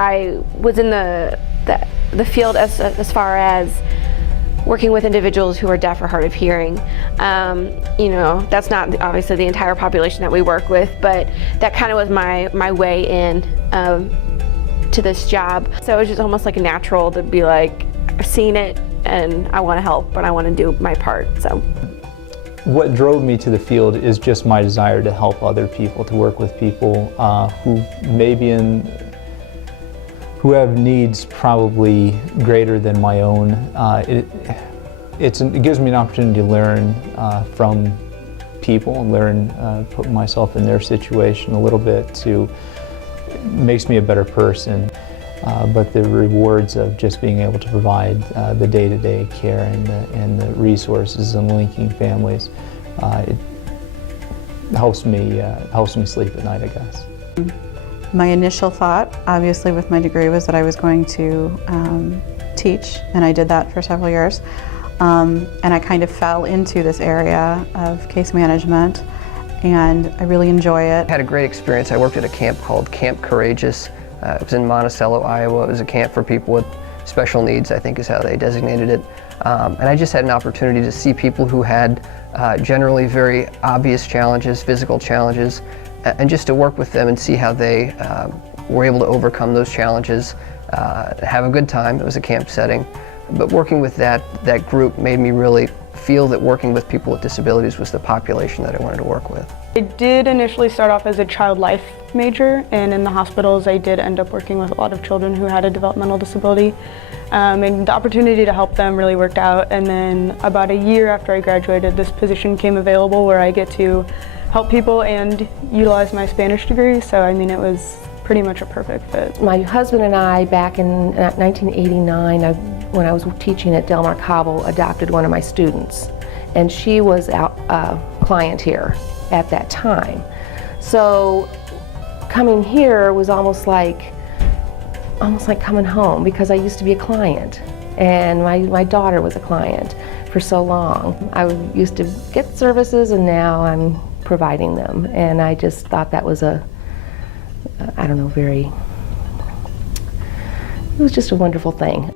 I was in the field as far as working with individuals who are deaf or hard of hearing. You know, that's not obviously the entire population that we work with, but that kind of was my way in to this job. So it was just almost like a natural to be like, I've seen it and I want to help, but I want to do my part. So what drove me to the field is just my desire to help other people, to work with people who may be who have needs probably greater than my own. It gives me an opportunity to learn from people, put myself in their situation a little bit, makes me a better person. But the rewards of just being able to provide the day-to-day care and the resources and linking families, it helps me sleep at night, I guess. My initial thought, obviously with my degree, was that I was going to teach, and I did that for several years. And I kind of fell into this area of case management, and I really enjoy it. I had a great experience. I worked at a camp called Camp Courageous. It was in Monticello, Iowa. It was a camp for people with special needs, I think is how they designated it. And I just had an opportunity to see people who had generally very obvious challenges, physical challenges, and just to work with them and see how they were able to overcome those challenges, have a good time. It was a camp setting. But working with that group made me really feel that working with people with disabilities was the population that I wanted to work with. I did initially start off as a child life major, and in the hospitals I did end up working with a lot of children who had a developmental disability. And the opportunity to help them really worked out, and then about a year after I graduated, this position came available where I get to help people and utilize my Spanish degree, so I mean it was pretty much a perfect fit. My husband and I, back in 1989, when I was teaching at Del Mar Cabo, adopted one of my students, and she was a client here at that time. So coming here was almost like coming home, because I used to be a client, and my daughter was a client for so long. I used to get services, and now I'm providing them, and I just thought that was it was just a wonderful thing.